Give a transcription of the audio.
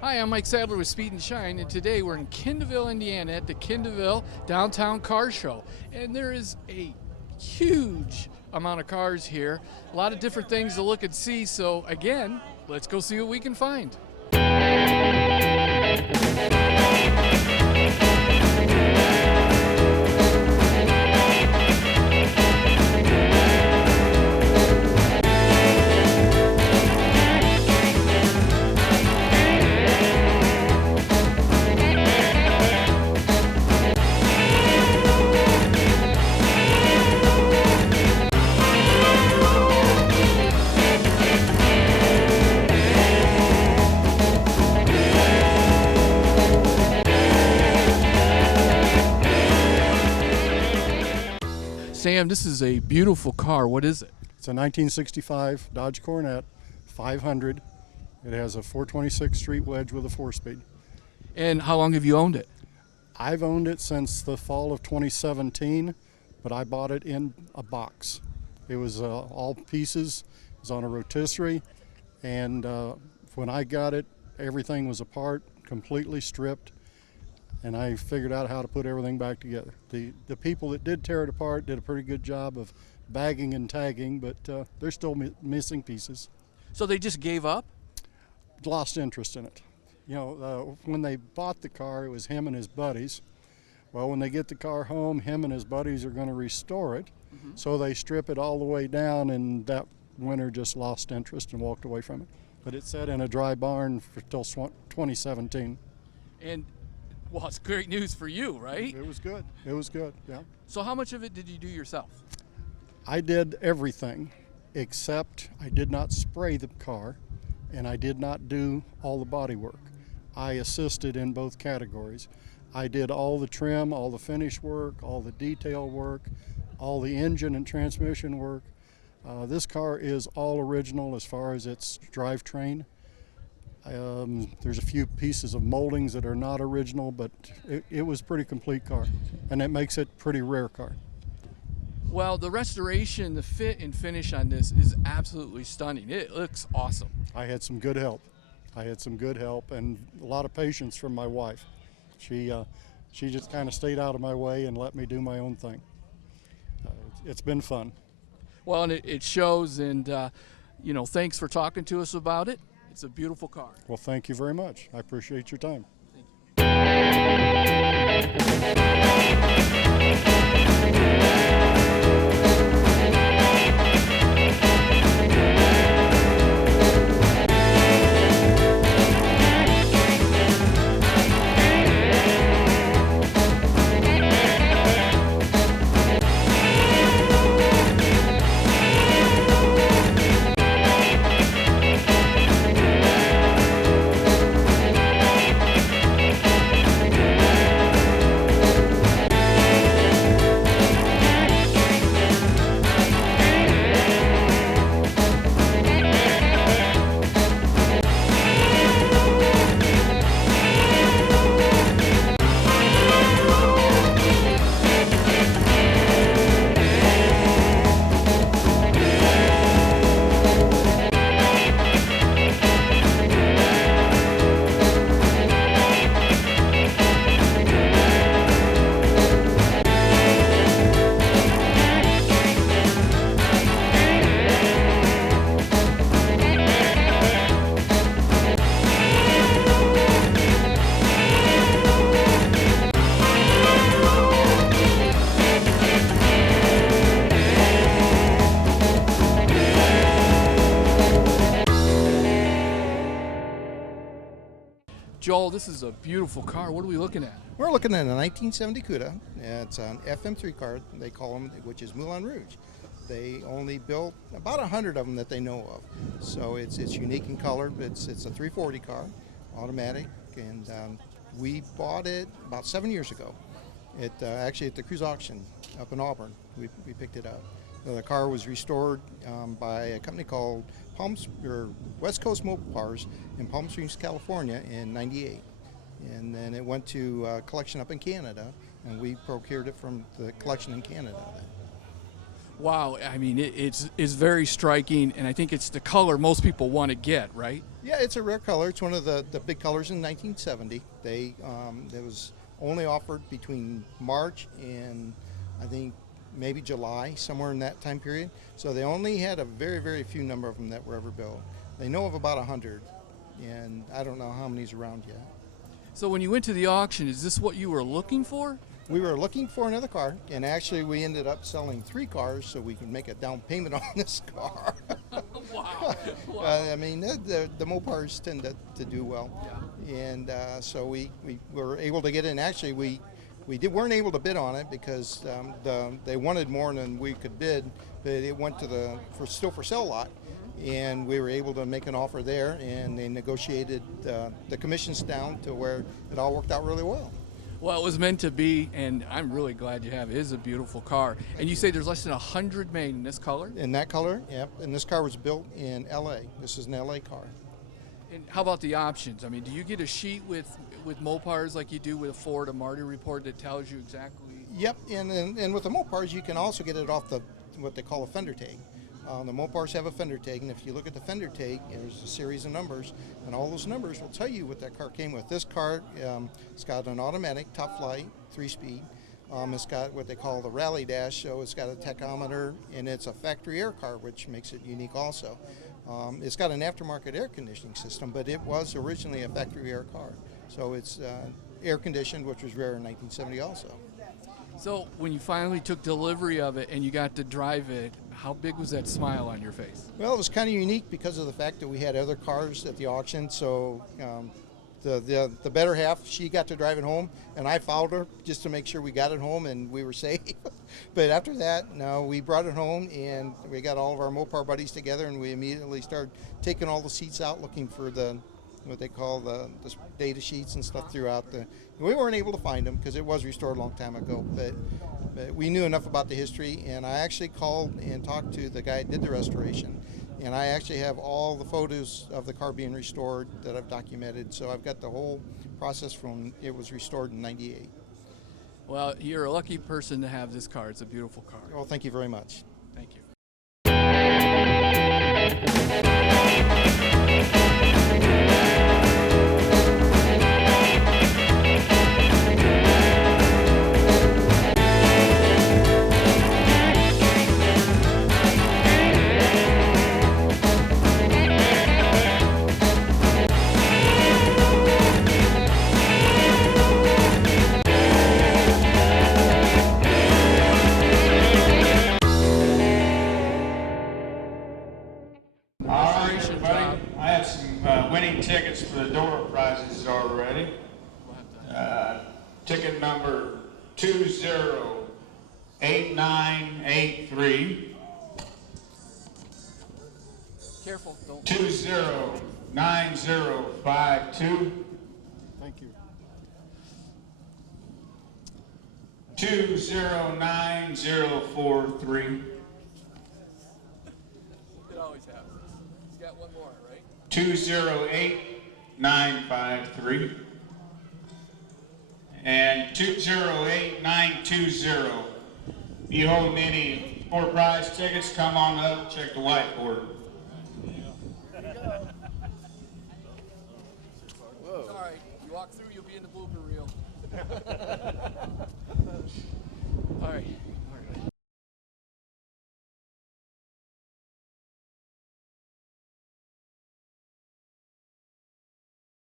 Hi, I'm Mike Sadler with Speed and Shine, and today we're in Kendaville, Indiana at the Kendallville Downtown Car Show. And there is a huge amount of cars here, a lot of different things to look and see. So again, let's go see what we can find. Sam, this is a beautiful car. What is it? It's a 1965 Dodge Coronet 500. It has a 426 street wedge with a 4-speed. And how long have you owned it? I've owned it since the fall of 2017, but I bought it in a box. It was all pieces. It was on a rotisserie, and when I got it, everything was apart, completely stripped, and I figured out how to put everything back together. The people that did tear it apart did a pretty good job of bagging and tagging, but they're still missing pieces. So they just gave up? Lost interest in it. You know, when they bought the car, it was him and his buddies. Well, when they get the car home, him and his buddies are going to restore it. So they strip it all the way down, and that winter just lost interest and walked away from it. But it sat in a dry barn till 2017. And well, it's great news for you, right? It was good. It was good, yeah. So how much of it did you do yourself? I did everything except I did not spray the car, and I did not do all the body work. I assisted in both categories. I did all the trim, all the finish work, all the detail work, all the engine and transmission work. This car is all original as far as its drivetrain. There's a few pieces of moldings that are not original, but it was a pretty complete car, and that makes it a pretty rare car. Well, the restoration, the fit and finish on this is absolutely stunning. It looks awesome. I had some good help. And a lot of patience from my wife. She just kind of stayed out of my way and let me do my own thing. It's been fun. Well, and it shows, and you know, thanks for talking to us about it. It's a beautiful car. Well, thank you very much. I appreciate your time. Joel, this is a beautiful car. What are we looking at? We're looking at a 1970 Cuda. It's an FM3 car, they call them, which is Moulin Rouge. They only built about 100 of them that they know of. So it's unique in color. It's a 340 car, automatic, and we bought it about 7 years ago. Actually at the cruise auction up in Auburn, we picked it up. The car was restored by a company called West Coast Mopars in Palm Springs, California in '98. And then it went to a collection up in Canada, and we procured it from the collection in Canada. Wow, I mean, it's very striking, and I think it's the color most people want to get, right? Yeah, it's a rare color. It's one of the big colors in 1970. It was only offered between March and I think maybe July, somewhere in that time period. So they only had a very, very few number of them that were ever built. They know of about 100, and I don't know how many's around yet. So when you went to the auction, is this what you were looking for? We were looking for another car, and actually we ended up selling 3 cars so we could make a down payment on this car. Wow. I mean, the Mopars tend to do well. Yeah. And so we were able to get in. Actually, we weren't able to bid on it because they wanted more than we could bid, but it went to the still for sale lot. And we were able to make an offer there, and they negotiated the commissions down to where it all worked out really well. Well, it was meant to be, and I'm really glad you have it. It is a beautiful car. And you say there's less than 100 made in this color? In that color, yep. And this car was built in L.A. This is an L.A. car. And how about the options? I mean, do you get a sheet with Mopars like you do with a Ford, a Marty report that tells you exactly? Yep, and with the Mopars, you can also get it off what they call a fender tag. The Mopars have a fender tag, and if you look at the fender tag, there's a series of numbers, and all those numbers will tell you what that car came with. This car, it's got an automatic top flight, 3-speed. It's got what they call the rally dash, so it's got a tachometer, and it's a factory air car, which makes it unique also. It's got an aftermarket air conditioning system, but it was originally a factory air car. So it's air conditioned, which was rare in 1970 also. So when you finally took delivery of it and you got to drive it, how big was that smile on your face? Well, it was kind of unique because of the fact that we had other cars at the auction. So the better half, she got to drive it home, and I followed her just to make sure we got it home and we were safe. But after that, no, we brought it home, and we got all of our Mopar buddies together, and we immediately started taking all the seats out, looking for what they call the data sheets and stuff throughout we weren't able to find them because it was restored a long time ago, but we knew enough about the history, and I actually called and talked to the guy that did the restoration, and I actually have all the photos of the car being restored that I've documented, so I've got the whole process from it was restored in '98. Well, you're a lucky person to have this car. It's a beautiful car. Well, thank you very much. Thank you. Tickets for the door prizes already. Ticket number 208983. Careful, don't. 209052. Thank you. 209043. It always happens. He's got one more, right? 208953 and 208920. If you holding any more prize tickets, come on up, check the whiteboard. Whoa. All right, you walk through, you'll be in the blooper reel. All right.